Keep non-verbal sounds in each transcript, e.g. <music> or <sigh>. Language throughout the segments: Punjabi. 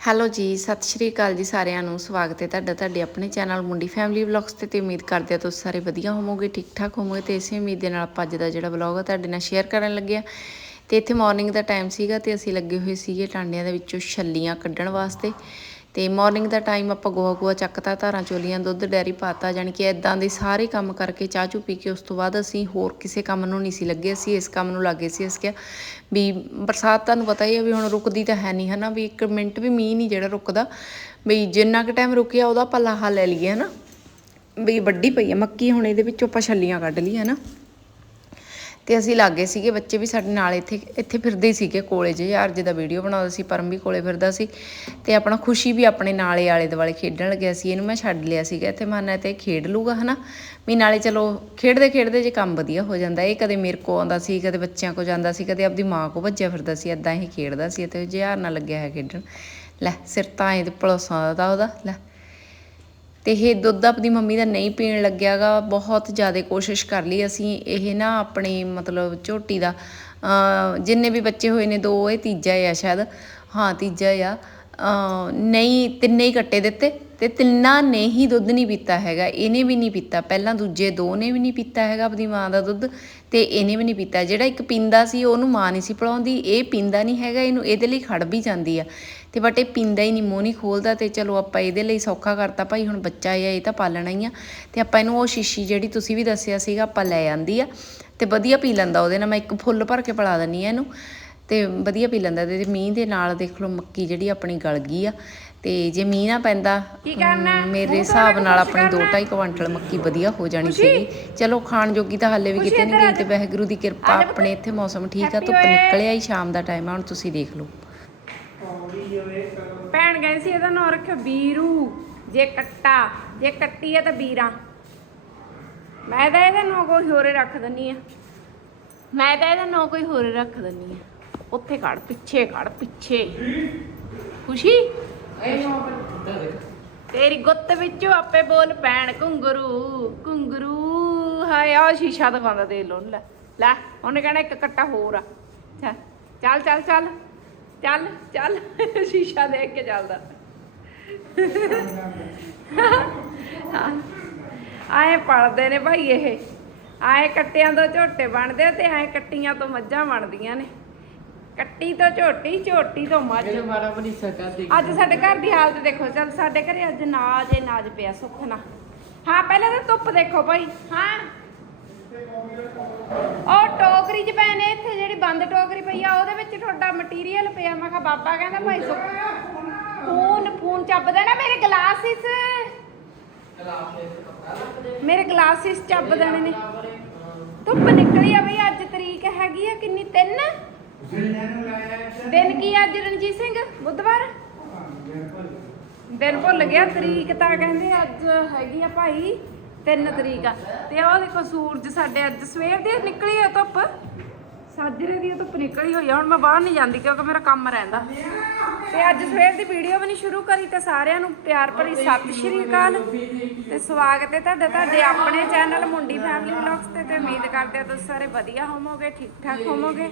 ਹੈਲੋ ਜੀ, ਸਤਿ ਸ਼੍ਰੀ ਅਕਾਲ ਜੀ ਸਾਰਿਆਂ ਨੂੰ। ਸਵਾਗਤ ਹੈ ਤੁਹਾਡਾ ਤੁਹਾਡੇ ਆਪਣੇ ਚੈਨਲ ਮੁੰਡੀ ਫੈਮਿਲੀ ਵਲੌਗਸ ਤੇ ਤੇ ਉਮੀਦ ਕਰਦੇ ਹਾਂ ਤੁਸੀਂ ਸਾਰੇ ਵਧੀਆ ਹੋਵੋਗੇ ਠੀਕ ਠਾਕ ਹੋਵੋਗੇ ਤੇ ਇਸੇ ਉਮੀਦ ਦੇ ਨਾਲ ਆਪਾਂ ਅੱਜ ਦਾ ਜਿਹੜਾ ਵਲੌਗ ਆ ਤੁਹਾਡੇ ਨਾਲ ਸ਼ੇਅਰ ਕਰਨ ਲੱਗੇ ਆ ਤੇ ਇੱਥੇ ਮਾਰਨਿੰਗ ਦਾ ਟਾਈਮ ਸੀਗਾ ਤੇ ਅਸੀਂ ਲੱਗੇ ਹੋਏ ਸੀਗੇ ਟਾਂਡਿਆਂ ਦੇ ਵਿੱਚੋਂ ਛੱਲੀਆਂ ਕੱਢਣ ਵਾਸਤੇ। ਤੇ ਮਾਰਨਿੰਗ ਦਾ ਟਾਈਮ ਆਪਾਂ ਗੋਹਾ ਗੋਆ ਚੱਕਤਾ, ਧਾਰਾਂ, ਚੋਲੀਆਂ, ਦੁੱਧ ਡੈਰੀ ਪਾਤਾ, ਜਾਣੀ ਕਿ ਇਦਾਂ ਦੇ ਸਾਰੇ ਕੰਮ ਕਰਕੇ ਚਾਹ ਚੂ ਪੀ ਕੇ ਉਸ ਤੋਂ ਬਾਅਦ ਅਸੀਂ ਹੋਰ ਕਿਸੇ ਕੰਮ ਨੂੰ ਨਹੀਂ ਸੀ ਲੱਗੇ, ਅਸੀਂ ਇਸ ਕੰਮ ਨੂੰ ਲੱਗੇ ਸੀ, ਅਸੀਂ ਕਿਹਾ ਵੀ ਬਰਸਾਤ ਤੁਹਾਨੂੰ ਪਤਾ ਹੀ ਹੈ ਵੀ ਹੁਣ ਰੁਕਦੀ ਤਾਂ ਹੈ ਨਹੀਂ, ਹਨਾ, ਵੀ ਇੱਕ ਮਿੰਟ ਵੀ ਮੀਂਹ ਨਹੀਂ ਜਿਹੜਾ ਰੁਕਦਾ, ਵੀ ਜਿੰਨਾ ਕੁ ਟਾਈਮ ਰੁਕਿਆ ਉਹਦਾ ਪੱਲਾ ਲਾਹਾ ਲੈ ਲਈਏ, ਹਨਾ, ਵੀ ਵੱਡੀ ਪਈ ਹੈ ਮੱਕੀ ਹੁਣ ਇਹਦੇ ਵਿੱਚੋਂ ਆਪਾਂ ਛੱਲੀਆਂ ਕੱਢ ਲਈਆਂ, ਹਨਾ। ਤੇ ਅਸੀਂ ਲਾਗੇ ਸੀਗੇ, ਬੱਚੇ ਵੀ ਸਾਡੇ ਨਾਲ ਇੱਥੇ ਇੱਥੇ ਫਿਰਦੇ ਹੀ ਸੀਗੇ ਕੋਲੇ ਜੇ ਯਾਰ ਜਿਹਦਾ ਵੀਡੀਓ ਬਣਾਉਂਦਾ ਸੀ, ਪਰਮ ਵੀ ਕੋਲੇ ਫਿਰਦਾ ਸੀ ਤੇ ਆਪਣਾ ਖੁਸ਼ੀ ਵੀ ਆਪਣੇ ਨਾਲੇ ਆਲੇ ਦੁਆਲੇ ਖੇਡਣ ਲੱਗਿਆ ਸੀ, ਇਹਨੂੰ ਮੈਂ ਛੱਡ ਲਿਆ ਸੀਗਾ, ਇੱਥੇ ਮਾਨਾ ਤੇ ਖੇਡ ਲੂਗਾ ਹਨਾ? ਵੀ ਨਾਲੇ ਚਲੋ ਖੇਡਦੇ ਖੇਡਦੇ ਜੇ ਕੰਮ ਵਧੀਆ ਹੋ ਜਾਂਦਾ, ਇਹ ਕਦੇ ਮੇਰੇ ਕੋ ਆਉਂਦਾ ਸੀ, ਕਦੇ ਬੱਚਿਆਂ ਕੋ ਜਾਂਦਾ ਸੀ, ਕਦੇ ਆਪਦੀ ਮਾਂ ਕੋ ਭੱਜਿਆ ਫਿਰਦਾ ਸੀ ਇਦਾਂ ਹੀ ਖੇਡਦਾ ਸੀ ਤੇ ਜਿਹਾਰ ਨਾਲ ਲੱਗਿਆ ਹੈ ਖੇਡਣ। ਲੈ, ਸਿਰ ਤਾਂ ਇਹਦੇ ਪਲੋਸਾਂ ਦਾ ਉਹਦਾ, ਲੈ। ਤੇ ਇਹ ਦੁੱਧ ਆਪਣੀ ਮੰਮੀ ਦਾ ਨਹੀਂ ਪੀਣ ਲੱਗਿਆਗਾ। ਬਹੁਤ ਜ਼ਿਆਦਾ ਕੋਸ਼ਿਸ਼ ਕਰ ਲਈ ਅਸੀਂ। ਇਹ ਨਾ ਆਪਣੇ ਮਤਲਬ ਝੋਟੀ ਦਾ ਜਿੰਨੇ ਵੀ ਬੱਚੇ ਹੋਏ ਨੇ ਦੋ, ਇਹ ਤੀਜਾ ਆ ਸ਼ਾਇਦ। ਹਾਂ, ਤੀਜਾ ਆ। ਨਹੀਂ, ਤਿੰਨੇ ਹੀ ਕੱਟੇ ਦਿੱਤੇ। ਤੇ ਤਿੰਨਾਂ ਨੇ ਹੀ ਦੁੱਧ ਨਹੀਂ ਪੀਤਾ ਹੈਗਾ, ਇਹਨੇ ਵੀ ਨਹੀਂ ਪੀਤਾ। ਪਹਿਲਾਂ ਦੂਜੇ ਦੋ ਨੇ ਵੀ ਨਹੀਂ ਪੀਤਾ ਹੈਗਾ ਆਪਣੀ ਮਾਂ ਦਾ ਦੁੱਧ ਤੇ ਇਹਨੇ ਵੀ ਨਹੀਂ ਪੀਤਾ। ਜਿਹੜਾ ਇੱਕ ਪੀਂਦਾ ਸੀ, ਉਹਨੂੰ ਮਾਂ ਨਹੀਂ ਸੀ ਪਿਲਾਉਂਦੀ, ਇਹ ਪੀਂਦਾ ਨਹੀਂ ਹੈਗਾ, ਇਹਨੂੰ ਇਹਦੇ ਲਈ ਖੜ ਵੀ ਜਾਂਦੀ ਆ। ਤੇ ਬਟ ਇਹ ਪੀਂਦਾ ਹੀ ਨਹੀਂ, ਮੂੰਹ ਨਹੀਂ ਖੋਲਦਾ ਤੇ ਚਲੋ ਆਪਾਂ ਇਹਦੇ ਲਈ ਸੌਖਾ ਕਰਤਾ ਭਾਈ, ਹੁਣ ਬੱਚਾ ਹੀ ਆ, ਇਹ ਤਾਂ ਪਾਲਣਾ ਹੀ ਆ। ਤੇ ਆਪਾਂ ਇਹਨੂੰ ਉਹ ਸ਼ੀਸ਼ੀ ਜਿਹੜੀ ਤੁਸੀਂ ਵੀ ਦੱਸਿਆ ਸੀਗਾ, ਆਪਾਂ ਲੈ ਆਂਦੀ ਆ ਤੇ ਵਧੀਆ ਪੀ ਲੈਂਦਾ ਉਹਦੇ ਨਾਲ। ਮੈਂ ਇੱਕ ਫੁੱਲ ਭਰ ਕੇ ਪਿਲਾ ਦਿੰਨੀ ਆ ਇਹਨੂੰ ਤੇ ਵਧੀਆ ਪੀ ਲੈਂਦਾ। ਤੇ ਮੀਂਹ ਦੇ ਨਾਲ ਦੇਖ ਲਓ, ਮੱਕੀ ਜਿਹੜੀ ਆਪਣੀ ਗਲ ਗਈ ਆ। ਤੇ ਜੇ ਮੀਂਹ ਨਾ ਪੈਂਦਾ ਮੇਰੇ ਹਿਸਾਬ ਨਾਲ ਆਪਣੀ 2.5 ਕੁਇੰਟਲ ਮੱਕੀ ਵਧੀਆ ਹੋ ਜਾਣੀ ਸੀਗੀ। ਚਲੋ ਖਾਣ ਜੋਗੀ ਤਾਂ ਹਾਲੇ ਵੀ ਕਿਤੇ ਨਹੀਂ ਗਈ ਤੇ ਵਾਹਿਗੁਰੂ ਦੀ ਕਿਰਪਾ ਆਪਣੇ ਇੱਥੇ ਮੌਸਮ ਠੀਕ ਆ ਧੁੱਪ ਨਿਕਲਿਆ ਹੀ ਸ਼ਾਮ ਦਾ ਟਾਈਮ ਆ ਹੁਣ ਤੁਸੀਂ ਦੇਖ ਲਓ। ਭੈਣ ਗਏ ਸੀ ਇਹਦਾ ਨਾਮ ਰੱਖਿਓ ਵੀਰੂ ਜੇ ਕੱਟਾ ਜੇ ਕੱਟੀ ਹੈ ਤਾਂ ਵੀਰਾ ਮੈਂ ਤਾਂ ਇਹਦਾ ਨਾਂ ਕੋਈ ਹੋਰੇ ਰੱਖ ਦਿੰਨੀ ਆ। ਮੈਂ ਤਾਂ ਇਹਦਾ ਨਾਂ ਕੋਈ ਹੋਰੇ ਰੱਖ ਦਿੰਨੀ ਆ। ਉੱਥੇ ਖੜ ਪਿੱਛੇ ਖੜ ਪਿੱਛੇ। ਖੁਸ਼ੀ? ਤੇਰੀ ਗੁੱਤ ਵਿੱਚੋਂ ਆਪੇ ਬੋਲ ਪੈਣ, ਘੁੰਗਰੂ ਘੁੰਗਰੂ। ਹਾਏ ਆ ਸ਼ੀਸ਼ਾ ਦਿਖਾਉਂਦਾ ਦੇ ਲੋ ਲੈ ਲੈ, ਉਹਨੇ ਕਹਿਣਾ ਇੱਕ ਕੱਟਾ ਹੋਰ ਆ। ਚੱਲ ਚੱਲ ਚੱਲ ਚੱਲ ਚੱਲ ਸ਼ੀਸ਼ਾ ਦੇਖ ਕੇ ਚੱਲਦਾ। ਆਏ ਪੜਦੇ ਨੇ ਭਾਈ ਇਹ। ਆਏ ਕੱਟਿਆਂ ਤੋਂ ਝੋਟੇ ਬਣਦੇ ਆ ਤੇ ਆਏ ਕੱਟੀਆਂ ਤੋਂ ਮੱਝਾਂ ਬਣਦੀਆਂ ਨੇ। ਕੱਟੀ ਤੋਂ ਝੋਟੀ ਝੋਟੀ ਤੋਂ ਮੱਝ। ਮਾੜਾ ਬਣੀ ਸਕਾ ਦੇ ਅੱਜ ਸਾਡੇ ਘਰ ਦੀ ਹਾਲਤ ਦੇਖੋ ਚੱਲ ਸਾਡੇ ਘਰੇ ਅੱਜ ਨਾਜ ਏ ਨਾਜ ਪਿਆ ਸੁੱਖ ਨਾ ਹਾਂ ਪਹਿਲਾਂ ਤਾਂ ਧੁੱਪ ਦੇਖੋ ਭਾਈ। ਹਾਂ। ਉਹ ਟੋਕਰੀ 'ਚ ਪਏ ਨੇ ਇੱਥੇ ਜਿਹੜੀ ਬੰਦ ਟੋਕਰੀ ਪਈ ਆ ਉਹਦੇ ਵਿੱਚ ਤੁਹਾਡਾ ਮਟੀਰੀਅਲ ਪਿਆ। ਮੈਂ ਕਿਹਾ ਬਾਬਾ ਕਹਿੰਦਾ ਭਾਈ ਸੁੱਖ ਫੋਨ ਫੋਨ ਚੱਬਦਾ ਨਾ ਮੇਰੇ ਗਲਾਸਿਸ ਮੇਰੇ ਗਲਾਸਿਸ ਚੱਬ ਦੇਣੇ ਨੇ। ਧੁੱਪ ਨਿਕਲੀ ਆ ਬਈ ਅੱਜ ਤਰੀਕ ਹੈਗੀ ਆ ਕਿੰਨੀ? ਤਿੰਨ? ਦਿਨ ਕੀ ਆ ਅੱਜ ਰਣਜੀਤ ਸਿੰਘ? ਬੁੱਧਵਾਰ? ਦਿਨ ਭੁੱਲ ਗਿਆ, ਤਰੀਕ ਤਾਂ ਕਹਿੰਦੇ ਅੱਜ ਹੈਗੀ ਆ ਭਾਈ 3 ਤਰੀਕ ਆ। ਤੇ ਉਹ ਦੇਖੋ ਸੂਰਜ ਸਾਡੇ ਅੱਜ ਸਵੇਰ ਦੇ ਨਿਕਲੀ ਆ ਧੁੱਪ। ਸਾਜਰੇ ਦੀ ਧੁੱਪ ਨਿਕਲੀ ਹੋਈ ਆ, ਹੁਣ ਮੈਂ ਬਾਹਰ ਨਹੀਂ ਜਾਂਦੀ ਕਿਉਂਕਿ ਮੇਰਾ ਕੰਮ ਰਹਿੰਦਾ। ਤੇ ਅੱਜ ਸਵੇਰ ਦੀ ਵੀਡੀਓ ਵੀ ਨਹੀਂ ਸ਼ੁਰੂ ਕਰੀ ਤੇ ਸਾਰਿਆਂ ਨੂੰ ਪਿਆਰ ਭਰੀ ਸਤਿ ਸ਼੍ਰੀ ਅਕਾਲ। ਤੇ ਸਵਾਗਤ ਹੈ ਤੁਹਾਡਾ, ਤੁਹਾਡੇ ਆਪਣੇ ਚੈਨਲ ਮੁੰਡੀ ਫੈਮਿਲੀ ਵਲੌਗਸ ਤੇ ਤੇ ਉਮੀਦ ਕਰਦੇ ਹਾਂ ਤੁਸੀਂ ਸਾਰੇ ਵਧੀਆ ਹੋਵੋਗੇ ਠੀਕ ਠਾਕ ਹੋਵੋਗੇ।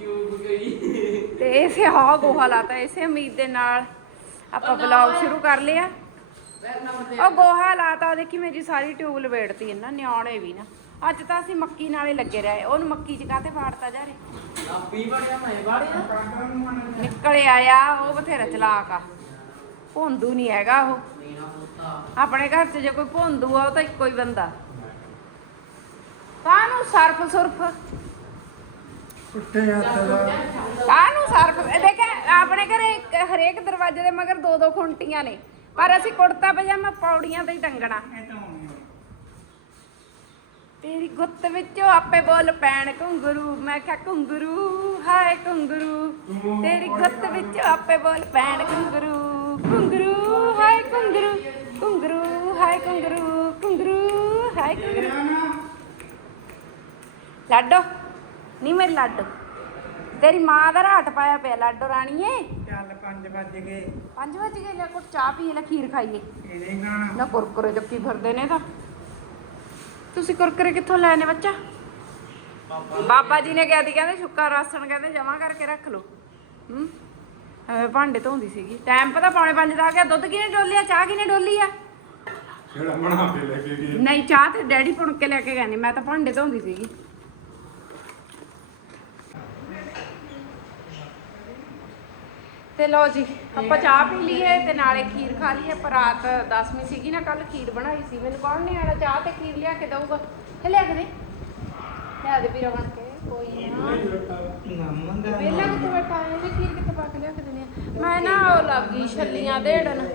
ਤੇ ਇਸੇ ਹਾਂ ਗੋਹਾ ਲਾਤਾ, ਇਸੇ ਉਮੀਦ ਦੇ ਨਾਲ ਆਪਾਂ ਵਲੌਗ ਸ਼ੁਰੂ ਕਰ ਲਿਆ। ਉਹ ਗੋਹਾ ਲਾਤਾ ਦੇਖੀ ਮੇਰੀ ਸਾਰੀ ਟਿਊਬ ਲਵੇੜਤੀ ਇਹਨਾਂ, ਨਿਆਣੇ ਵੀ ਨਾ। ਅੱਜ ਤਾਂ ਅਸੀਂ ਮੱਕੀ ਨਾਲੇ ਲੱਗੇ ਰਹੇ, ਉਹਨੂੰ ਮੱਕੀ ਚ ਕਾਤੇ ਵਾੜਤਾ ਜਾ ਰੇ ਆਪੀ ਬੜਿਆ ਮੈਂ ਬੜਿਆ ਨਿਕਲ ਆਇਆ, ਉਹ ਬਥੇਰਾ ਚਲਾਕ ਆ। ਭੋਂਦੂ ਨਹੀਂ ਹੈਗਾ ਉਹ। ਆਪਣੇ ਘਰ 'ਚ ਜੇ ਕੋਈ ਭੋਂਦੂ ਆ, ਉਹ ਤਾਂ ਇੱਕੋ ਹੀ ਬੰਦਾ। ਕਾਹਨੂੰ ਸਰਫ ਸੁਰਫ? ਪੁੱਟੇ ਹੱਥ ਦਾ ਕਾਹਨੂੰ ਸਰਫ? ਇਹ ਦੇਖ ਆਪਣੇ ਘਰੇ ਇੱਕ ਹਰੇਕ ਦਰਵਾਜ਼ੇ ਦੇ ਮਗਰ ਦੋ ਦੋ ਖੁੰਟੀਆਂ ਨੇ। ਪਰ ਅਸੀਂ ਕੁੜਤਾ ਪਜਾਮਾ ਪੌੜੀਆਂ ਤੇ ਹੀ ਟੰਗਣਾ। ਗੁੱਤ ਵਿੱਚੋਂ ਆਪੇ ਬੋਲ ਪੈਣ ਘੁੰਗਰੂ। ਮੈਂ ਕਿਹਾ ਘੁੰਗਰੂ ਹਾਏ ਘੁੰਗਰੂ। ਤੇਰੀ ਗੁੱਤ ਵਿੱਚੋਂ ਆਪੇ ਬੋਲ ਪੈਣ ਘੁੰਗਰੂ। ਘੁੰਗਰੂ ਹਾਏ ਘੁੰਗਰੂ। ਘੁੰਗਰੂ ਹਾਏ ਘੁੰਗਰੂ। ਘੁੰਗਰੂ ਹਾਏ ਘੁੰਗਰੂ। ਲਾਡੋ। ਨਹੀਂ ਮੇਰੀ ਲਾਡੋ। ਤੇਰੀ ਮਾਂ ਦਾ ਰਾਟ ਪਾਇਆ ਪਿਆ ਲਾਡੋ ਰਾਣੀਏ। ਚੱਲ 5 ਵੱਜ ਗਏ। 5 ਵਜੇ ਗਏ ਲੈ ਕੁੜ ਚਾਹ ਪੀਏ ਲੈ ਖੀਰ ਖਾਈਏ। ਇਹਦੇ ਗਾਣਾ ਨਾ ਕੁਰਕਰੇ ਚੱਕੀ ਫਿਰਦੇ ਨੇ ਤਾਂ। ਤੁਸੀਂ ਕੁਰਕਰੇ ਕਿੱਥੋਂ ਲੈਣੇ ਬੱਚਾ? ਬਾਬਾ ਜੀ ਨੇ ਕਿਹਾ ਸੀ ਕਹਿੰਦੇ ਸੁੱਕਾ ਰਾਸ਼ਨ ਕਹਿੰਦੇ ਜਮਾ ਕਰਕੇ ਰੱਖ ਲਓ। ਹੂੰ? ਅਹ ਭਾਂਡੇ ਧੋਂਦੀ ਸੀਗੀ। ਟਾਈਮ ਪਤਾ ਪੌਣੇ 5 ਦਾ ਆ ਗਿਆ ਦੁੱਧ ਕਿਹਨੇ ਡੋਲਿਆ ਚਾਹ ਕਿਹਨੇ ਡੋਲੀ ਆ? ਜਿਹੜਾ ਬਣਾ ਕੇ ਲੈ ਕੇ ਗਏ। ਨਹੀਂ ਚਾਹ ਤੇ ਡੈਡੀ ਪੁਣ ਕੇ ਲੈ ਕੇ ਗਏ ਨੇ ਮੈਂ ਤਾਂ ਭਾਂਡੇ ਧੋਂਦੀ ਸੀਗੀ। ਤੇ ਲਓ ਜੀ ਆਪਾਂ ਚਾਹ ਪੀ ਲਈਏ ਤੇ ਨਾਲੇ ਖੀਰ ਖਾ ਲਈਏ ਪਰ ਰਾਤ 10ਵੀਂ ਸੀਗੀ ਨਾ ਕੱਲ ਖੀਰ ਬਣਾਈ ਸੀ ਮੈਨੂੰ ਕੌਣ ਨਹੀਂ ਆਣਾ ਚਾਹ ਤੇ ਖੀਰ ਲਿਆ ਕੇ ਦਊਗਾ। ਇਹ ਲਿਆ ਕੇ ਦੇ। ਲਿਆ ਦੇ ਵੀਰਾ ਬਣ ਕੇ ਕੋਈ ਨਾ। ਵੇਲਾ ਕਿੱਥੇ ਬੈਠਾ ਹੈ? ਖੀਰ ਕਿੱਥੇ ਪਾ ਕੇ ਲਿਆ ਕੇ ਦੇਣੀ ਆ ਮੈਂ ਨਾ ਉਹ ਲੱਗ ਗਈ ਛੱਲੀਆਂ ਦੇੜਨ।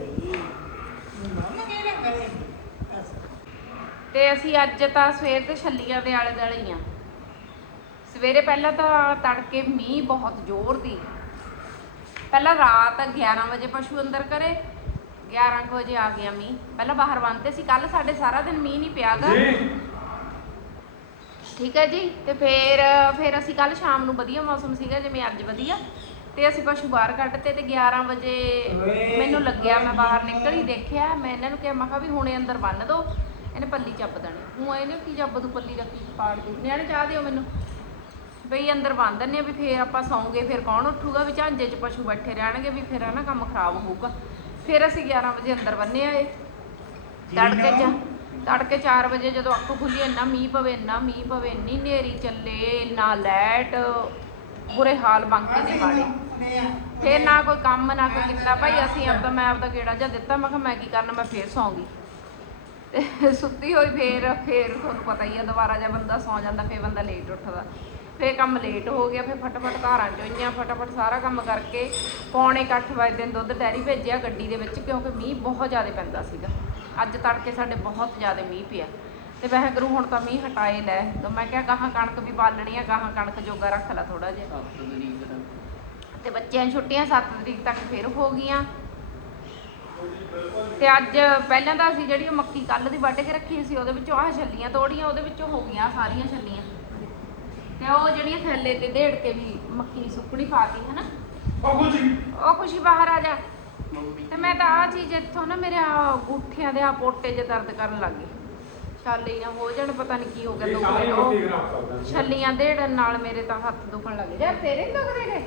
ਤੇ ਅਸੀਂ ਅੱਜ ਤਾਂ ਸਵੇਰ ਤੇ ਛੱਲੀਆਂ ਦੇ ਆਲੇ ਦੁਆਲੇ ਹੀ ਆ ਸਵੇਰੇ ਪਹਿਲਾਂ ਤਾਂ ਤੜਕੇ ਮੀਂਹ ਬਹੁਤ ਜ਼ੋਰ ਦੀ ਪਹਿਲਾਂ ਰਾਤ 11 ਵਜੇ ਪਸ਼ੂ ਅੰਦਰ ਕਰੇ 11 ਕੁ ਵਜੇ ਆ ਗਿਆ ਮੀਂਹ। ਪਹਿਲਾਂ ਬਾਹਰ ਬੰਨਤੇ ਸੀ ਕੱਲ ਸਾਡੇ ਸਾਰਾ ਦਿਨ ਮੀਂਹ ਨਹੀਂ ਪਿਆਗਾ ਠੀਕ ਹੈ ਜੀ ਤੇ ਫਿਰ ਫਿਰ ਅਸੀਂ ਕੱਲ ਸ਼ਾਮ ਨੂੰ ਵਧੀਆ ਮੌਸਮ ਸੀਗਾ ਜਿਵੇਂ ਅੱਜ ਵਧੀਆ। ਤੇ ਅਸੀਂ ਪਸ਼ੂ ਬਾਹਰ ਕੱਢਤੇ ਤੇ 11 ਵਜੇ ਮੈਨੂੰ ਲੱਗਿਆ ਮੈਂ ਬਾਹਰ ਨਿਕਲੀ ਦੇਖਿਆ। ਮੈਂ ਇਹਨਾਂ ਨੂੰ ਕਿਹਾ ਮੈਂ ਕਿਹਾ ਵੀ ਹੁਣੇ ਅੰਦਰ ਬੰਨ ਦੋ ਇਹਨੇ ਪੱਲੀ ਚੱਬ ਦੇਣੀ। ਹੁਣ ਇਹਨੇ ਕੀ ਚੱਬ ਦੂ ਪੱਲੀ ਰੱਖੀ ਪਾੜ ਦੇ। ਨਿਆਣੇ ਚਾਹ ਦਿਓ ਮੈਨੂੰ। ਬਈ ਅੰਦਰ ਦਿੰਦੇ ਆ ਵੀ ਫੇਰ ਆਪਾਂ ਸੌਂਗੇ ਫਿਰ ਕੌਣ ਉੱਠੂਗਾ? ਵੀ ਝਾਂਜੇ 'ਚ ਪਸ਼ੂ ਬੈਠੇ ਰਹਿਣਗੇ ਵੀ ਫਿਰ ਹਨਾ ਕੰਮ ਖਰਾਬ ਹੋਊਗਾ। ਫਿਰ ਅਸੀਂ 11 ਵਜੇ ਅੰਦਰ ਬੰਨੇ ਆਏ ਤੜਕੇ ਚ ਤੜਕੇ 4 ਵਜੇ ਜਦੋਂ ਅੱਖ ਖੁੱਲੀ ਇੰਨਾ ਮੀਂਹ ਪਵੇ ਇੰਨਾ ਮੀਂਹ ਪਵੇ ਇੰਨੀ ਨੇਰੀ ਚੱਲੇ ਇੰਨਾ ਲਾਈਟ ਬੁਰੇ ਹਾਲ ਬੰਕੇ ਦੇ ਮਾੜੇ। ਫੇਰ ਨਾ ਕੋਈ ਕੰਮ ਨਾ ਕੋਈ ਕੀਤਾ। ਭਾਈ ਅਸੀਂ ਆਪਦਾ ਮੈਂ ਆਪਦਾ ਗੇੜਾ ਜਿਹਾ ਦਿੱਤਾ ਮੈਂ ਕਿਹਾ ਮੈਂ ਕੀ ਕਰਨਾ ਮੈਂ ਫੇਰ ਸੌਂਗੀ। ਤੇ ਸੁੱਤੀ ਹੋਈ ਫੇਰ ਫੇਰ ਤੁਹਾਨੂੰ ਪਤਾ ਹੀ ਆ ਦੁਬਾਰਾ ਜੇ ਬੰਦਾ ਸੌ ਜਾਂਦਾ ਫੇਰ ਬੰਦਾ ਲੇਟ ਉੱਠਦਾ। ਫੇਰ ਕੰਮ ਲੇਟ ਹੋ ਗਿਆ ਫੇਰ ਫਟਾਫਟ ਧਾਰਾਂ ਚੋਈਆਂ ਫਟਾਫਟ ਸਾਰਾ ਕੰਮ ਕਰਕੇ ਪੌਣੇ ਕੁ ਅੱਠ ਵਜੇ ਦਿਨ ਦੁੱਧ ਡੈਰੀ ਭੇਜਿਆ ਗੱਡੀ ਦੇ ਵਿੱਚ ਕਿਉਂਕਿ ਮੀਂਹ ਬਹੁਤ ਜ਼ਿਆਦਾ ਪੈਂਦਾ ਸੀਗਾ। ਅੱਜ ਤੜਕੇ ਸਾਡੇ ਬਹੁਤ ਜ਼ਿਆਦਾ ਮੀਂਹ ਪਿਆ। ਤੇ ਵਾਹਿਗੁਰੂ ਹੁਣ ਤਾਂ ਮੀਂਹ ਹਟਾਏ ਲੈ। ਤਾਂ ਮੈਂ ਕਿਹਾ ਗਾਹਾਂ ਕਣਕ ਵੀ ਬਾਲਣੀ ਆ ਗਾਹਾਂ ਕਣਕ ਜੋਗਾ ਰੱਖ ਲੈ ਥੋੜਾ ਜਿਹਾ। ਤੇ ਬੱਚਿਆਂ ਛੁੱਟੀਆਂ 7 ਤਰੀਕ ਤੱਕ ਫਿਰ ਹੋ ਗਈਆਂ। ਤੇ ਅੱਜ ਪਹਿਲਾਂ ਤਾਂ ਅਸੀਂ ਜਿਹੜੀ ਉਹ ਮੱਕੀ ਕੱਲ ਦੀ ਵੱਢ ਕੇ ਰੱਖੀ ਸੀ ਉਹਦੇ ਵਿੱਚੋਂ ਆਹ ਛੱਲੀਆਂ ਤੋੜੀਆਂ ਉਹਦੇ ਵਿੱਚੋਂ ਹੋ ਗਈਆਂ ਸਾਰੀਆਂ ਛੱਲੀਆਂ। ਤੇ ਉਹ ਜਿਹੜੀਆਂ ਥੱਲੇ ਤੇ ਢੇੜ ਕੇ ਵੀ ਮੱਕੀ ਸੁੱਕਣੀ ਪਾਤੀ ਹੈ ਨਾ ਉਹ ਕੁਝ ਉਹ ਖੁਸ਼ੀ ਬਾਹਰ ਆ ਜਾ। ਤੇ ਮੈਂ ਤਾਂ ਆ ਚੀਜ਼ ਇੱਥੋਂ ਨਾ ਮੇਰੇ ਆਹ ਗੁੱਠਿਆਂ ਦੇ ਆ ਪੋਟੇ ਜੇ ਦਰਦ ਕਰਨ ਲੱਗ ਗਏ ਛਾਲੇ ਨਾ ਹੋ ਜਾਣ ਪਤਾ ਨਹੀਂ ਕੀ ਹੋ ਗਿਆ ਕਰ ਦਿੰਦੇ ਛੱਲੀਆਂ ਦੇੜਨ ਨਾਲ ਮੇਰੇ ਤਾਂ ਹੱਥ ਦੁਖਣ ਲੱਗ ਗਏ। ਯਾਰ ਤੇਰੇ ਨੀ ਦੁਖਦੇ ਗਏ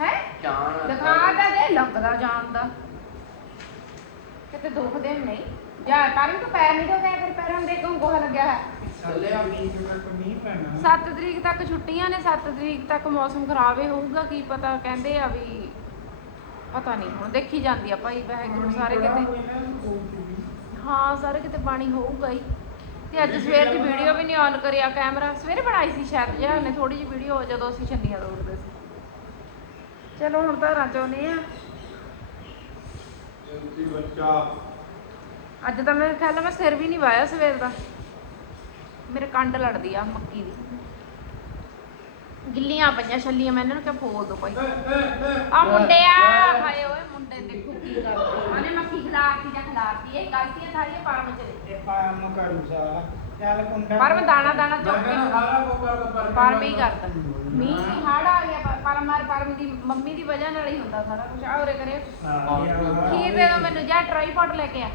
ਹੈ। ਚਾਣ ਦਿਖਾ ਦੇ ਲੱਗਦਾ ਜਾਣ ਦਾ। ਕਿਤੇ ਦੁਖਦੇ ਨਹੀਂ ਜਾ ਕਰਨ ਤੋਂ ਪੈਰ ਨਹੀਂ ਦੁਖਦੇ ਫਿਰ ਪੈਰਾਂ ਦੇ ਕਿਉਂ ਗੋਹਾ ਲੱਗਿਆ ਹੈ ਥੱਲੇ ਆ ਮੀਂਹ ਮੀਂਹ ਪੈਣਾ। 7 ਤਰੀਕ ਤੱਕ ਛੁੱਟੀਆਂ ਨੇ 7 ਤਰੀਕ ਤੱਕ ਮੌਸਮ ਖਰਾਬ ਹੀ ਹੋਊਗਾ ਕੀ ਪਤਾ ਕਹਿੰਦੇ ਆ ਵੀ ਪਤਾ ਨਹੀਂ ਹੁਣ ਦੇਖੀ ਜਾਂਦੀ ਆ ਭਾਈ ਵਾਹਿਗੁਰੂ ਸਾਰੇ ਕਿਤੇ। ਹਾਂ ਸਾਰੇ ਕਿਤੇ ਪਾਣੀ ਹੋਊਗਾ ਹੀ। ਤੇ ਅੱਜ ਸਵੇਰ ਦੀ ਵੀਡੀਓ ਵੀ ਨਹੀਂ ਔਨ ਕਰਿਆ ਕੈਮਰਾ ਸਵੇਰੇ ਬਣਾਈ ਸੀ ਸ਼ਾਇਦ ਜਿਹਾ ਨੇ ਥੋੜੀ ਜਿਹੀ ਵੀਡੀਓ ਜਦੋਂ ਅਸੀਂ ਸੀ। ਚਲੋ ਹੁਣ ਤਾਂ ਆ। ਜੀ ਬੱਚਾ। ਅੱਜ ਤਾਂ ਮੇਰੇ ਖਿਆਲ ਨਾਲ ਮੈਂ ਸਿਰ ਵੀ ਨਹੀਂ ਵਾਇਆ ਸਵੇਰ ਦਾ। ਮੇਰੇ ਕੰਡ ਲੜਦੀ ਆ ਮੱਕੀ ਦੀ। ਗਿੱਲੀਆਂ ਪਈਆਂ ਛੱਲੀਆਂ ਮੈਂ ਇਹਨਾਂ ਨੂੰ ਕਿਹਾ ਫੋਲ ਦੋ ਭਾਈ। ਆ ਮੁੰਡਿਆ ਹਾਏ ਓਏ ਮੁੰਡੇ ਦੇਖੋ ਕੀ ਕਰਦੇ। ਆਨੇ ਮੱਕੀ ਖਿਲਾਰਤੀ ਜਾਂ ਖਿਲਾਰਤੀ ਇਹ ਗਲਤੀਆਂ ਸਾਰੀਆਂ ਪਰਮ ਚ ਨੇ ਇਹ ਨੂੰ ਕਰੂ ਸਾਰਾ ਚੱਲ ਕੁੰਡਾ ਪਰਮ ਦਾਣਾ ਦਾਣਾ ਚੁੱਕ ਕੇ ਸਾਰਾ ਕੋ ਕਰਦਾ ਪਰ ਪਰਮ ਹੀ ਕਰਦਾ ਮੀਂਹ ਹੜ ਆ ਗਿਆ ਪਰ- ਪਰਮ ਪਰਮ ਦੀ ਮੰਮੀ ਦੀ ਵਜ੍ਹਾ ਨਾਲ ਹੀ ਹੁੰਦਾ ਸਾਰਾ ਕੁਝ। ਆਉਰੇ ਕਰੇ ਖੀਰ ਦੇ ਦੋ ਮੈਨੂੰ ਜਾਂ ਟ੍ਰਾਈਪੋਡ ਲੈ ਕੇ ਆ।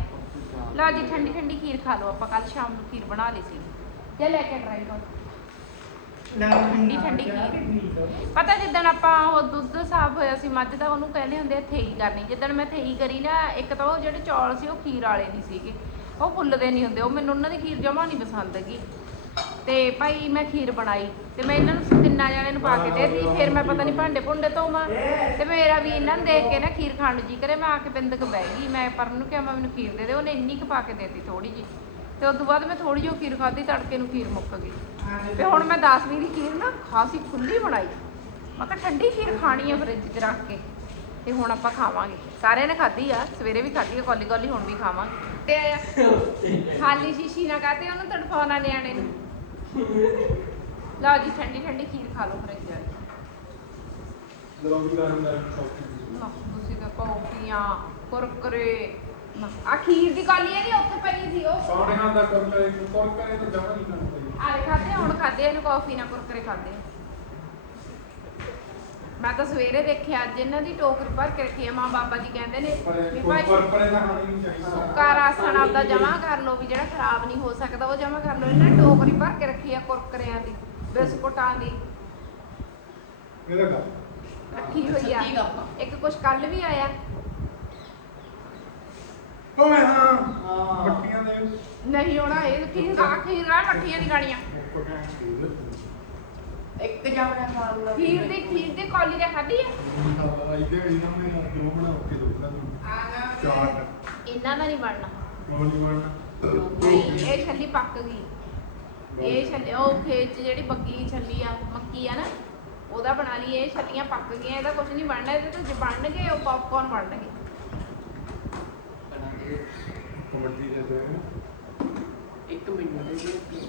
ਲਓ ਜੀ ਠੰਡੀ ਠੰਡੀ ਖੀਰ ਖਾ ਲਓ ਆਪਾਂ ਕੱਲ ਸ਼ਾਮ ਨੂੰ ਖੀਰ ਬਣਾ ਲਈ ਸੀ। ਜੇ ਲੈ ਕੇ ਟ੍ਰਾਈਪੋਡ ਠੰਡੀ ਠੰਡੀ ਖੀਰ। ਪਤਾ ਜਿੱਦਣ ਆਪਾਂ ਉਹ ਦੁੱਧ ਸਾਫ਼ ਹੋਇਆ ਸੀ ਮੱਝ ਦਾ ਉਹਨੂੰ ਕਹਿੰਦੇ ਹੁੰਦੇ ਆ ਥੇਈ ਕਰਨੀ। ਜਿੱਦਣ ਮੈਂ ਥੇਈ ਕਰੀ ਨਾ ਇੱਕ ਤਾਂ ਉਹ ਜਿਹੜੇ ਚੌਲ ਸੀ ਉਹ ਖੀਰ ਵਾਲੇ ਨਹੀਂ ਸੀਗੇ। ਉਹ ਫੁੱਲਦੇ ਨਹੀਂ ਹੁੰਦੇ। ਉਹ ਮੈਨੂੰ ਉਹਨਾਂ ਦੀ ਖੀਰ ਜਮਾ ਨਹੀਂ ਪਸੰਦ ਹੈਗੀ। ਤੇ ਭਾਈ ਮੈਂ ਖੀਰ ਬਣਾਈ ਤੇ ਮੈਂ ਇਹਨਾਂ ਨੂੰ ਤਿੰਨਾਂ ਜਣਿਆਂ ਨੂੰ ਪਾ ਕੇ ਦਿੱਤੀ। ਫਿਰ ਮੈਂ ਪਤਾ ਨਹੀਂ ਭਾਂਡੇ ਭੁੰਡੇ ਧੋਵਾਂ ਤੇ ਮੇਰਾ ਵੀ ਇਹਨਾਂ ਨੂੰ ਦੇਖ ਕੇ ਨਾ ਖੀਰ ਖਾਣ ਨੂੰ ਜੀ ਕਰੇ ਮੈਂ ਆ ਕੇ ਬਿੰਦਕ ਬਹਿ ਗਈ। ਮੈਂ ਪਰਮ ਨੂੰ ਕਿਹਾ ਮੈਂ ਮੈਨੂੰ ਖੀਰ ਦੇ ਦੇ ਉਹਨੇ ਇੰਨੀ ਕੁ ਪਾ ਕੇ ਦਿੱਤੀ ਥੋੜੀ ਜੀ ਤੇ ਉਸ ਤੋਂ ਬਾਅਦ ਮੈਂ ਥੋੜੀ ਜਿਹੀ ਖੀਰ ਖਾਧੀ ਤੜਕੇ ਨੂੰ ਖੀਰ ਮੁੱਕ ਗਈ। ਤੇ ਹੁਣ ਮੈਂ 10ਵੀਂ ਦੀ ਖੀਰ ਨਾ ਖਾਸੀ ਖੁੱਲੀ ਬਣਾਈ। ਮੈਂ ਕਿਹਾ ਠੰਡੀ ਖੀਰ ਖਾਣੀ ਆ ਫਰਿੱਜ 'ਚ ਰੱਖ ਕੇ। ਤੇ ਹੁਣ ਆਪਾਂ ਖਾਵਾਂਗੇ। ਸਾਰਿਆਂ ਨੇ ਖਾਧੀ ਆ ਸਵੇਰੇ ਵੀ ਖਾਧੀ ਆ ਕੋਲੀ ਕੋਲੀ ਹੁਣ ਵੀ ਖਾਵਾਂਗੇ। ਤੇ <laughs> ਖਾਲੀ ਸ਼ੀਸ਼ੀ ਨਾ ਕਹਤੇ ਉਹਨੂੰ ਤੜਫਾਉਣਾ ਨਿਆਣੇ ਨੂੰ? ਲਓ ਜੀ ਠੰਡੀ ਠੰਡੀ ਖੀਰ ਖਾ ਲਓ ਫਰਿੱਜ ਵਾਲੀ ਲੋਕੀ ਦਾ ਹੁੰਦਾ ਨਾ, ਤੁਸੀਂ ਤਾਂ ਕੌਫੀਆਂ ਕੁਰਕਰੇ। ਨਾ, ਆ ਖੀਰ ਦੀ ਕਾਲੀ ਇਹਦੀ ਉੱਥੇ ਪਈ ਸੀ ਉਹ। ਸੌਣੇ ਹਾਂ ਦਾ ਕਰ ਕਰੇ ਕੋਲ ਕਰੇ ਤਾਂ ਜਮਾ ਨਹੀਂ ਕਰਦਾ ਆਲੇ ਖਾਦੇ ਹੁਣ ਖਾਦੇ ਇਹਨੂੰ ਕਾਫੀ ਨਾ ਕੁਰਕਰੇ ਖਾਦੇ ਮੈਂ ਤਾਂ ਸਵੇਰੇ ਦੇਖਿਆ ਅੱਜ ਇਹਨਾਂ ਦੀ ਟੋਕਰੀ ਭਰ ਕੇ ਰੱਖੀ ਆ ਮਾਂ ਬਾਬਾ ਜੀ ਕਹਿੰਦੇ ਨੇ ਵੀ ਭਾਈ ਪਰ ਪਰੇ ਤਾਂ ਖਾਣੀ ਨਹੀਂ ਚਾਹੀਦਾ। ਸੁੱਕਾ ਰਾਸ਼ਨ ਆਪਦਾ ਜਮਾ ਕਰ ਲਓ ਵੀ ਜਿਹੜਾ ਖਰਾਬ ਨਹੀਂ ਹੋ ਸਕਦਾ ਉਹ ਜਮਾ ਕਰ ਲਓ। ਇਹਨਾਂ ਨੇ ਟੋਕਰੀ ਭਰ ਕੇ ਰੱਖੀ ਆ ਕੁਰਕਰਿਆਂ ਦੀ ਬਿਸਕੁਟਾਂ ਦੀ। ਇਹਦਾ ਕਰ। ਰੱਖੀ ਹੋਈ ਆ। ਇੱਕ ਕੁਛ ਕੱਲ ਵੀ ਆਇਆ। ਓਏ ਹਾਂ। ਹਾਂ। ਬੱਟੀਆਂ ਦੇ। ਨਹੀਂ ਹੋਣਾ ਇਹ ਖੀਰ ਆ ਖੀਰ ਆ ਮੱਠੀਆਂ ਨਹੀਂ ਖਾਣੀਆਂ। ਇੱਕ ਜਾਵੜਾ ਖਾ ਲਾ ਖੀਰ ਦੀ ਖੀਰ ਦੀ ਕੌਲੀ ਦੇ ਖਾਧੀ ਆ? ਇਹਦੇ ਇਹਨਾਂ ਨੇ ਕਿਉਂ ਬਣਾ ਕੇ ਦਿੱਤਾ ਚਾਟ ਇਹਨਾਂ ਦਾ ਨਹੀਂ ਬਣਨਾ। ਨਹੀਂ ਬਣਨਾ। ਨਹੀਂ ਇਹ ਛੱਲੀ ਪੱਕ ਗਈ। ਇਹ ਛੱਲੀ ਉਹ ਖੇਤ 'ਚ ਜਿਹੜੀ ਬੱਗੀ ਛੱਲੀ ਆ ਮੱਕੀ ਆ ਨਾ ਉਹਦਾ ਬਣਾ ਲਈ ਇਹ ਛੱਲੀਆਂ ਪੱਕ ਗਈਆਂ ਇਹਦਾ ਕੁਝ ਨਹੀਂ ਬਣਨਾ ਇਹਦੇ ਤੋਂ ਜੇ ਬਣਨਗੇ ਉਹ ਪੌਪਕੌਰਨ ਬਣਨਗੇ। ਕਬੱਡੀ ਦੇ ਦੇ ਇੱਕ ਮਿੰਟ ਦੇ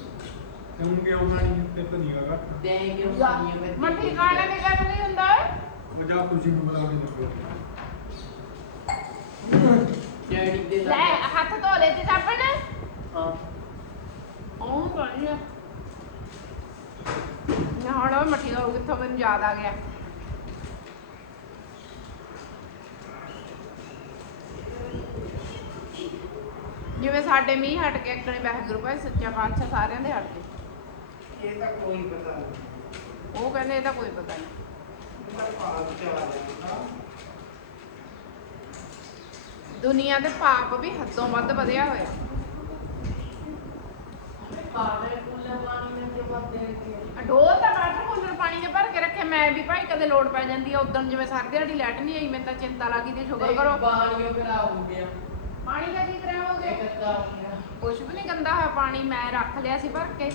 ਤੈਨੂੰ ਕਿਉਂ ਬਣਾਈ ਤੇ ਤਾਂ ਨਹੀਂ ਹੈਗਾ ਦੇ ਕੇ ਖਾਣੀ ਹੈ ਮੱਠੀ ਖਾਣਾ ਦੇ ਗੱਲ ਨਹੀਂ ਹੁੰਦਾ ਉਹ ਜਾ ਤੁਸੀਂ ਨੂੰ ਬੁਲਾ ਕੇ ਦੇਖੋ। ਡੈਡੀ ਦੇ ਲੈ ਹੱਥ ਧੋ ਲੈ ਤੇ ਸਾਬਣ। ਹਾਂ। ਉਹ ਕਰਨੀ ਆ। ਨਾ ਹੁਣ ਉਹ ਮੱਠੀ ਦਾ ਕਿੱਥੋਂ ਮੈਨੂੰ ਯਾਦ ਆ ਗਿਆ। ਜਿਵੇਂ ਸਾਡੇ ਮੀਂਹ ਹਟ ਕੇ ਅੱਕਣੇ ਵਾਹਿਗੁਰੂ ਭਾਈ ਸੱਚਾ ਪਾਤਸ਼ਾਹ ਸਾਰਿਆਂ ਦੇ ਹਟ ਗਏ। ਇਹ ਤਾਂ ਕੋਈ ਪਤਾ ਨਹੀਂ। ਉਹ ਕਹਿੰਦੇ ਇਹਦਾ ਕੋਈ ਪਤਾ ਨਹੀਂ। ਇਹਦਾ ਪਾਸ ਚਲਾ ਜਾਂਦਾ ਦੁਨੀਆ ਦੇ ਪਾਪ ਵੀ ਹੱਦੋਂ ਵੱਧ ਵਧਿਆ ਹੋਇਆ। ਪਾਵੇ ਕੁੱਲੇ ਪਾਣੀ ਨੇ ਜੋ ਬੰਦੇ ਕੇ ਡੋਲ ਤਾਂ ਵਾਟਰ ਕੂਲਰ ਪਾਣੀ ਦੇ ਭਰ ਕੇ ਰੱਖੇ ਮੈਂ ਵੀ ਭਾਈ ਕਦੇ ਲੋੜ ਪੈ ਜਾਂਦੀ ਆ ਉਦੋਂ ਜਿਵੇਂ ਸਾਰੀ ਦਿਹਾੜੀ ਲਾਈਟ ਨਹੀਂ ਆਈ ਮੈਨੂੰ ਤਾਂ ਚਿੰਤਾ ਲੱਗੀ ਤੇ ਸ਼ੁਕਰ ਕਰੋ। ਬਾਣੀਓ ਖਰਾਬ ਹੋ ਗਿਆ। ਪਾਣੀ ਦਾ ਕੀ ਇੱਕ ਤਾਂ ਹੋ ਗਿਆ। ਕੁਛ ਵੀ ਨਹੀਂ ਗੰਦਾ ਹੋਇਆ ਪਾਣੀ ਮੈਂ ਰੱਖ ਲਿਆ ਸੀ ਭਰ ਕੇ?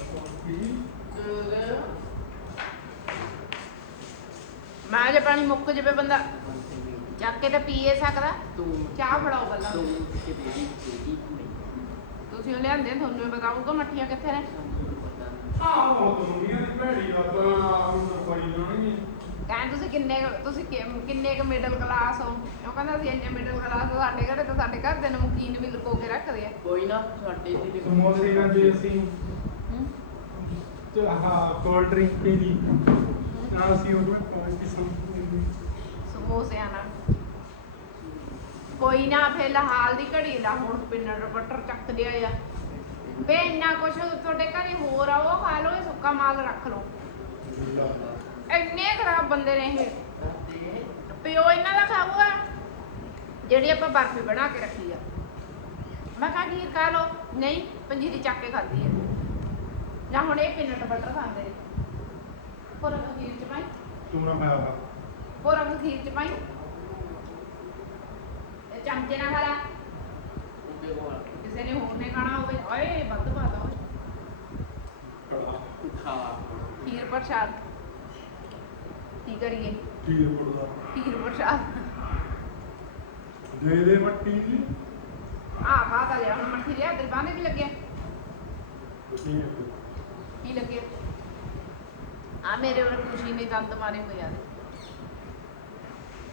ਮੈਂ ਜੇ ਪਾਣੀ ਮੁੱਕ ਜਵੇ ਬੰਦਾ ਚੱਕ ਕੇ ਤਾਂ ਪੀਏ ਸਕਦਾ ਤੂੰ ਚਾਹ ਫੜਾਓ ਪਹਿਲਾਂ। ਤੁਸੀਂ ਉਹ ਲਿਆਂਦੇ ਤੁਹਾਨੂੰ ਹੀ ਬਤਾਊਗਾ ਮੱਠੀਆਂ ਕਿੱਥੇ ਨੇ? ਆਹੋ ਦੁਨੀਆ ਦੀ ਭੈੜੀ ਹੁਣ ਕਹਿੰਦੇ ਤੁਸੀਂ ਕਿੰਨੇ ਕੁ- ਤੁਸੀਂ ਕਿ- ਕਿੰਨੇ ਕ ਮਿਡਲ ਕਲਾਸ ਹੋ? ਉਹ ਕਹਿੰਦਾ ਅਸੀਂ ਇੰਨੇ ਮਿਡਲ ਕਲਾਸ ਸਾਡੇ ਘਰੇ ਤਾਂ ਸਾਡੇ ਘਰ ਦੇ ਨਮਕੀਨ ਵੀ ਲੁਕੋ ਕੇ ਰੱਖਦੇ ਆ। ਕੋਈ ਨਾ ਸਾਡੇ ਤੇ ਸਮੋਸੇ ਦਾ ਜੇ ਅਸੀਂ। ਕੋਲਡ ਡਰਿੰਕ ਪੀ ਲਈ। ਨਾ ਅਸੀਂ ਉਹਨੂੰ ਕੋਈ ਸਮੋਸੇ ਸਮੋਸਿਆਂ ਨਾਲ। ਕੋਈ ਨਾ ਫਿਲਹਾਲ ਦੀ ਘੜੀ ਦਾ ਹੁਣ ਪਿੰਨਰ ਬਟਰ ਚੱਕ ਲਿਆ ਆ। ਵੇ ਇੰਨਾ ਕੁਛ ਤੁਹਾਡੇ ਘਰੇ ਹੋਰ ਆ, ਉਹ ਖਾ ਲਓ, ਇਹ ਸੁੱਕਾ ਮਾਲ ਰੱਖ ਲਓ। ਇੰਨੇ ਖਰਾਬ ਬੰਦੇ ਨੇ ਇਹ। ਪਿਓ ਇਹਨਾਂ ਦਾ ਖਾਊਗਾ ਜਿਹੜੀ ਆਪਾਂ ਬਰਫੀ ਬਣਾ ਕੇ ਰੱਖੀ ਆ। ਮੈਂ ਕਿਹਾ ਖੀਰ ਖਾ ਲਓ, ਨਹੀਂ, ਪੰਜੀਰੀ ਚੱਕ ਕੇ ਖਾਧੀ ਆ। ਜਾਂ ਹੁਣ ਇਹ ਪਿੰਨਟ ਬਟਰ ਖਾਂਦੇ ਨੇ। ਹੋਰ ਖੀਰ ਚ ਪਾਈ? ਖਾਇਆ ਵਾ। ਹੋਰ ਅਗਰ ਖੀਰ ਚ ਪਾਈ? ਇਹ ਚਮਚੇ ਨਾਲ ਖਾ ਲਾ। ਕਿਸੇ ਨੇ ਹੋਰ ਨੇ ਖਾਣਾ ਹੋਵੇ। ਓਏ ਵੱਧ ਪਾ ਦੋ। ਖਾ ਖੀਰ ਪ੍ਰਸ਼ਾਦ। ਕੀ ਕਰੀਏ? ਖੀਰ ਪ੍ਰਸ਼ਾਦ। ਦੇ ਦੇ ਮੱਟੀ ਦੀ ਆ ਖਾ ਤਾਂ ਲਿਆ ਹੁਣ ਮੱਠੀ ਲਿਆ ਤੇਰੇ ਬਾਂਦੇ ਕੀ ਲੱਗਿਆ। ਠੀਕ ਹੈ ਕੀ ਲੱਗਿਆ ਆ। ਮੇਰੇ ਉਹ ਖੁਸ਼ੀ ਨੇ ਦੰਦ ਮਾਰੇ ਹੋਏ ਆ।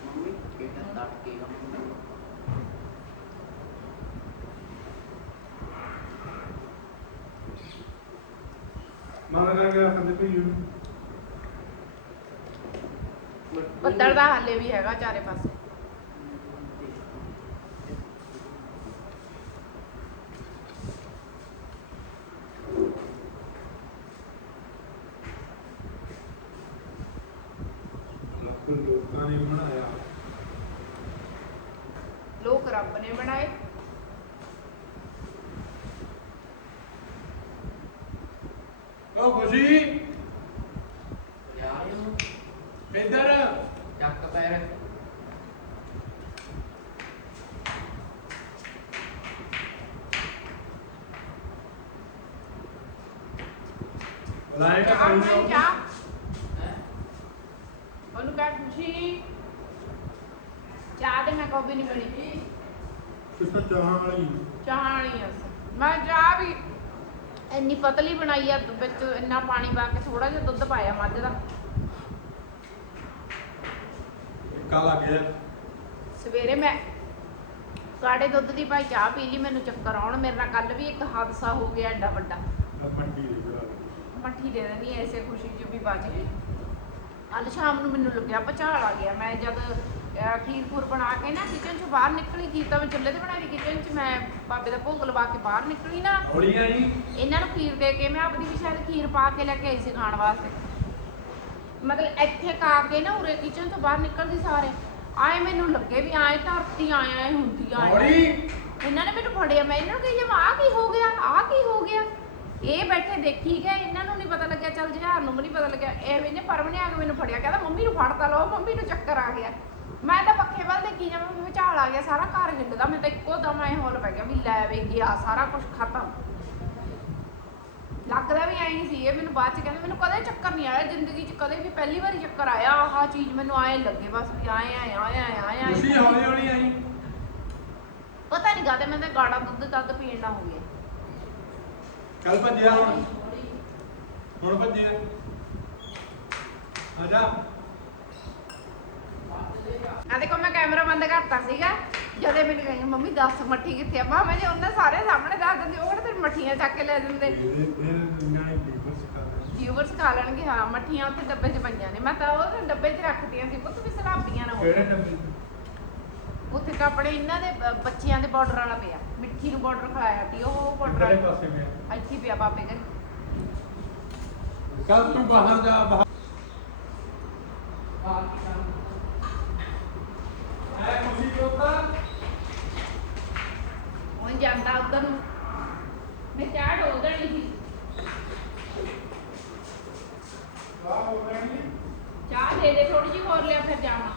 ਮੰਮੀ ਕਿਹੜਾ ਤੱਕ ਕੇ ਖਾਂਦੇ ਪਈ ਬੱਦਲ ਦਾ ਹਾਲੇ ਵੀ ਹੈਗਾ ਚਾਰੇ ਪਾਸੇ। ਲੋਕਾਂ ਨੇ ਬਣਾਇਆ। ਲੋਕ ਰੱਬ ਨੇ ਬਣਾਏ। ਓ ਖੁਸ਼ੀ ਯਾਰ ਇੱਧਰ ਚੱਕ ਪੈਰ ਲਾਈਟ ਚਾਹ ਖਾਈ ਬਣਾਈ ਚਾਹ ਹੈ ਉਹਨੂੰ ਕਹਿ ਖੁਸ਼ੀ ਚਾਹ ਤੇ ਮੈਂ ਕੌਫੀ ਨਹੀਂ ਕਿਸਾ ਚਾਹਾਂ ਵਾਲੀ? ਚਾਹ ਵਾਲੀ ਆ ਮੈਂ ਚਾਹ ਵੀ ਇੰਨੀ ਪਤਲੀ ਬਣਾਈ ਆ ਵਿੱਚ ਇੰਨਾ ਪਾਣੀ ਪਾ ਕੇ ਥੋੜਾ ਜਿਹਾ ਦੁੱਧ ਪਾਇਆ ਮੱਝ ਦਾ। ਕਾ ਲੱਗ ਗਿਆ। ਸਵੇਰੇ ਮੈਂ ਕਾੜੇ ਦੁੱਧ ਦੀ ਭਾਈ ਚਾਹ ਪੀ ਲਈ ਮੈਨੂੰ ਚੱਕਰ ਆਉਣ। ਮੇਰੇ ਨਾਲ ਕੱਲ ਵੀ ਇੱਕ ਹਾਦਸਾ ਹੋ ਗਿਆ ਐਡਾ ਵੱਡਾ। ਮੰਡੀ ਦੇ ਘਰ। ਮੱਠੀ ਦੇ ਦੇਣੀ ਐਸੇ ਖੁਸ਼ੀ ਚ ਵੀ ਬਚ ਗਈ। ਕੱਲ ਸ਼ਾਮ ਨੂੰ ਮੈਨੂੰ ਲੱਗਿਆ ਭਚਾਲ ਆ ਗਿਆ। ਮੈਂ ਜਦ ਅਹ, ਖੀਰ ਪੂਰ ਬਣਾ ਕੇ ਨਾ ਕਿਚਨ ਚੋਂ ਬਾਹਰ ਨਿਕਲੀ ਖੀਰ ਤਾਂ ਮੈਂ ਚੁੱਲ੍ਹੇ ਤੇ ਬਣਾਈ ਕਿਚਨ ਚ ਮੈਂ ਬਾਬੇ ਦਾ ਭੋਗ ਲਵਾ ਕੇ ਬਾਹਰ ਨਿਕਲੀ ਨਾ। ਹੌਲੀ ਆਈ ਇਹਨਾਂ ਨੂੰ ਖੀਰ ਦੇ ਕੇ ਮੈਂ ਆਪਣੀ ਵੀ ਸ਼ਾਇਦ ਖੀਰ ਪਾ ਕੇ ਲੈ ਕੇ ਆਈ ਸੀ ਖਾਣ ਵਾਸਤੇ। ਮਤਲਬ ਇੱਥੇ ਕਾ ਕੇ ਨਾ ਉਰੇ ਕਿਚਨ ਤੋਂ ਬਾਹਰ ਨਿਕਲਦੀ ਸਾਰੇ। ਆਏ ਮੈਨੂੰ ਲੱਗੇ ਵੀ ਆਏ ਧਰਤੀ ਆਏ ਆਏ ਹੁੰਦੀ ਆਏ। ਹੌਲੀ ਇਹਨਾਂ ਨੇ ਮੈਨੂੰ ਫੜਿਆ ਮੈਂ ਇਹਨਾਂ ਨੂੰ ਕਹੀ ਆ ਕੀ ਹੋ ਗਿਆ? ਆ ਕੀ ਹੋ ਗਿਆ? ਇਹ ਬੈਠੇ ਦੇਖੀ ਗਏ ਇਹਨਾਂ ਨੂੰ ਨਹੀਂ ਪਤਾ ਲੱਗਿਆ ਚੱਲ ਜਹਾਰ ਨੂੰ ਵੀ ਨਹੀਂ ਪਤਾ ਲੱਗਿਆ। ਐਵੇਂ ਨੇ ਪਰਮ ਨੇ ਆ ਕੇ ਮੈਨੂੰ ਫੜਿਆ ਕਹਿੰਦਾ ਮੰਮੀ ਨੂੰ ਫੜਤਾ ਲਓ ਮੰਮੀ ਨੂੰ ਚੱਕਰ ਆ ਗਿਆ। ਮੈਂ ਤਾਂ ਪੱਖੇ ਵੱਲ ਦੇਖੀ ਜਾਵਾਂ ਮੈਨੂੰ ਝਾਲ ਆ ਗਿਆ ਸਾਰਾ ਘਰ ਹਿੱਲਦਾ ਮੈਂ ਤਾਂ ਇੱਕੋ ਦਮ ਐ ਹੋਲ ਪੈ ਗਿਆ ਵੀ ਲੈ ਵੇ ਗਿਆ ਸਾਰਾ ਕੁਝ ਖਤਮ। ਲੱਗਦਾ ਵੀ ਐਂ ਹੀ ਸੀ ਇਹ ਮੈਨੂੰ ਬਾਅਦ ਚ ਕਹਿੰਦੇ ਮੈਨੂੰ ਕਦੇ ਚੱਕਰ ਨਹੀਂ ਆਇਆ ਜ਼ਿੰਦਗੀ 'ਚ ਕਦੇ ਵੀ ਪਹਿਲੀ ਵਾਰੀ ਚੱਕਰ ਆਇਆ ਆਹ ਚੀਜ਼ ਮੈਨੂੰ ਆਏ ਲੱਗੇ ਬਸ ਵੀ ਆਏ ਆਏ ਆਏ ਆਏ ਆਏ ਆਏ ਤੁਸੀਂ ਹੌਲੀ ਹੌਲੀ ਆਈ ਪਤਾ ਨਹੀਂ ਕਾਤੇ ਮੈਂ ਤਾਂ ਗਾੜਾ ਦੁੱਧ ਦੱਧ ਪੀਣ ਨਾ ਹੋ ਗਿਆ ਕੱਲ ਭੱਜਿਆ ਹੁਣ। ਹੁਣ ਭੱਜਿਆ। ਆ ਜਾ। ਆ ਦੇਖੋ ਮੈਂ ਕੈਮਰਾ ਬੰਦ ਕਰਤਾ ਸੀਗਾ। ਜਦੇ ਮੈਨੂੰ ਕਹਿੰਦੇ ਮੰਮੀ ਦੱਸ ਮੱਠੀ ਕਿੱਥੇ ਆ? ਮਾਂ ਮੈਂ ਜੇ ਉਹਨਾਂ ਸਾਰੇ ਸਾਹਮਣੇ ਦੱਸ ਦਿੰਦੀ ਉਹ ਕਿਹੜਾ ਤੇਰੀ ਮੱਠੀਆਂ ਚੱਕ ਕੇ ਲੈ ਜਾਂਦੇ ਇਹਦੇ ਇਹਦੇ ਨਿਆਣੇ ਪੀਪਰ ਸਿਖਾਉਂਦੇ ਵਿਊਵਰਸ ਖਾ ਲੈਣਗੇ ਹਾਂ ਮੱਠੀਆਂ ਉੱਥੇ ਡੱਬੇ 'ਚ ਪਈਆਂ ਨੇ। ਮੈਂ ਤਾਂ ਉਹ ਡੱਬੇ 'ਚ ਰੱਖਤੀਆਂ ਸੀ ਪੁੱਤ ਵੀ ਸਲਾਬੀਆਂ ਨਾ ਹੋਣ। ਉੱਥੇ ਇਹਨਾਂ ਦੇ ਬ- ਬੱਚਿਆਂ ਦੇ ਬਾਰਡਰ ਵਾਲਾ ਪਿਆ। ਮਿੱਠੀ ਨੂੰ ਬਾਰਡਰ ਖਲਾਇਆ ਸੀ ਉਹ ਬਾਰਡਰ ਕਿਹੜੇ ਪਾਸੇ ਪਿਆ? ਇੱਥੇ ਪਿਆ ਬਾਬੇ ਦੇ ਕੱਲ ਤੂੰ ਬਾਹਰ ਜਾ ਬਾਹਰ ਐ ਕੁਛੀ ਕੋਤਾ ਹੁਣ ਜਾਂਦਾ ਉਧਰ ਨੂੰ ਮੈਂ ਚਾਹ ਢੋਲ ਦੇਣੀ ਸੀ ਵਾਹ ਹੋ ਰਹੀ ਚਾਹ ਦੇ ਦੇ ਥੋੜੀ ਜਿਹੀ ਹੋਰ ਲਿਆ ਫਿਰ ਜਾਵਾਂ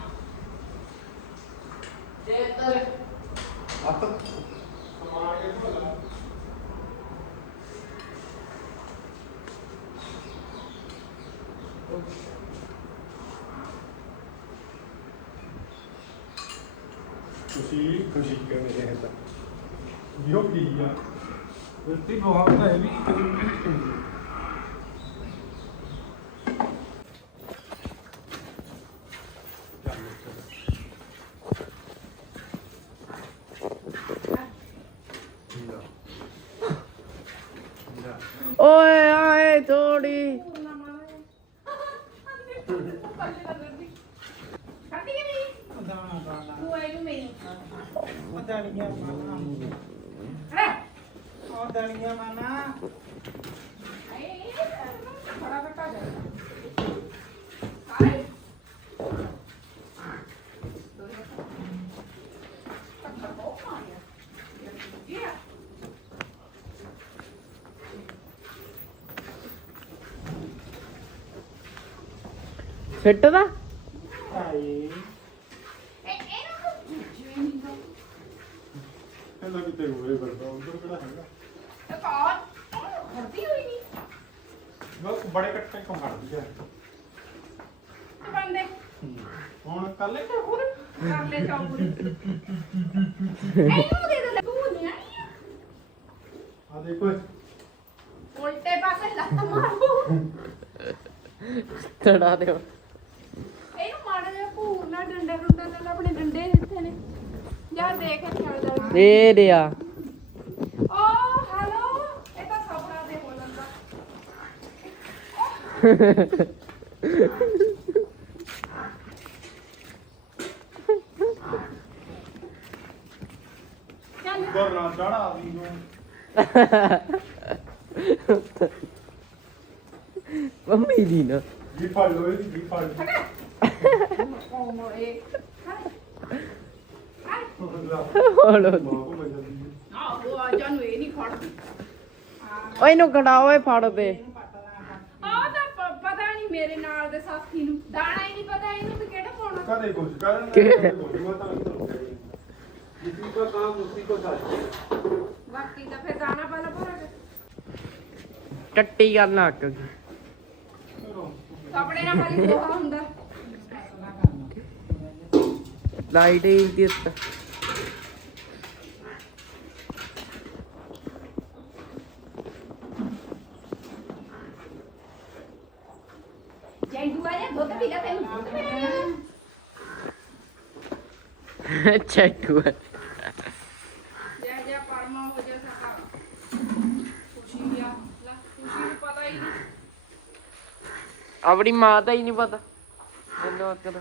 ਦੇ ਤਰ ਅੱਤ ਸਮਾਰ ਕੇ ਭਲਾ ਖੁਸ਼ੀ ਖੁਸ਼ੀ ਕਰ ਰਹੇ ਹੈ ਤਾਂ। ਯੋ ਕੀ ਆ? ਉਲਟੀ ਬਹੁਤ ਹੈ ਵੀ ਓਏ ਆਏ ਥੋੜੀ ਖਾਦੀ ਕਿ ਨਹੀਂ ਤੂੰ ਆਈ ਨੂੰ ਮੇਰੀ ਹੈ ਆਏ ਬੜਾ ਬਟਾ ਜਾ ਆਏ Yeah. ਫਿੱਟ ਦਾ ਇਹਨਾਂ ਕਿਤੇ ਹੋਰੇ ਵਰਗਾ ਉਧਰ ਕਿਹੜਾ ਹੈਗਾ? ਬਸ ਬੜੇ ਕੱਟੇ ਕੋ ਮਾਰ ਦਿਆ ਹੁਣ ਕਰ ਲੈ। ਕਿ ਹੋਰ ਆ ਦੇਖੋ। ਉਲਟੇ ਪਾਸੇ ਲੱਤ ਮਾਰੂ। ਤੜਾ ਦੇ ਇਹਨੂੰ ਮਾੜਾ ਜਿਹਾ ਭੂਰ ਨਾਲ ਡੰਡੇ ਡੁੰਡੇ ਨਾਲ ਆਪਣੇ ਡੰਡੇ ਦਿੱਤੇ ਨੇ ਯਾਰ ਦੇਖ ਇਹ ਚੱਲ ਜਾ ਦੇ ਰਿਆ ਓ ਹੈਲੋ ਇਹ ਤਾਂ ਸਭਰਾ ਦੇ ਬੋਲਣ ਦਾ। ਚੱਲ। ਉੱਪਰ ਨਾ ਚੜਾ ਦੀ ਨੂੰ ਮੰਮੀ ਦੀ ਨਾ। ਜੀ ਫੜ ਲੋ ਜੀ ਫੜ ਲਓ। ਓ <laughs> ਮੋਏ। ਹੌਲੋ ਜਾਨੂੰ ਇਹ ਨਹੀਂ ਫੜ ਦੇ। ਆ ਤਾਂ ਪਤਾ ਨਹੀਂ ਮੇਰੇ ਨਾਲ ਦੇ ਸਾਥੀ ਨੂੰ। ਦਾਣਾ ਹੀ ਨਹੀਂ ਪਤਾ ਇਹਨੂੰ ਵੀ ਕਿਹੜਾ ਪਾਉਣਾ। ਕਦੇ ਕੁਝ ਕਰਨ ਕਦੇ ਕੁਝ ਮੈਂ ਤਾਂ ਜਿੱਤੀ ਦਾ ਕੰਮ ਉਸੀ ਕੋ ਸਾਥ ਬਾਕੀ ਤਾਂ ਫਿਰ ਦਾਣਾ ਪਾਲਾ ਭਰਾਂਗੇ ਟੱਟੀ ਕਰਨ ਲੱਗ ਕਪੜੇ ਨਾਲ ਖਾਲੀ ਗੋਹਾ ਹੁੰਦਾ। ਲਾਈਟ ਹੀ ਦਿੱਤ। ਚੱਟੂ ਜੈ ਜੈ ਪਰਮਾ ਹੋ ਜਾ ਸਕਾ ਖੁਸ਼ੀ ਆ। ਲੈ ਖੁਸ਼ੀ ਨੂੰ ਪਤਾ ਹੀ ਨਹੀਂ। ਆਪਣੀ ਮਾਂ ਦਾ ਹੀ ਨਹੀਂ ਪਤਾ। ਮੈਨੂੰ ਅੱਕ ਦਾ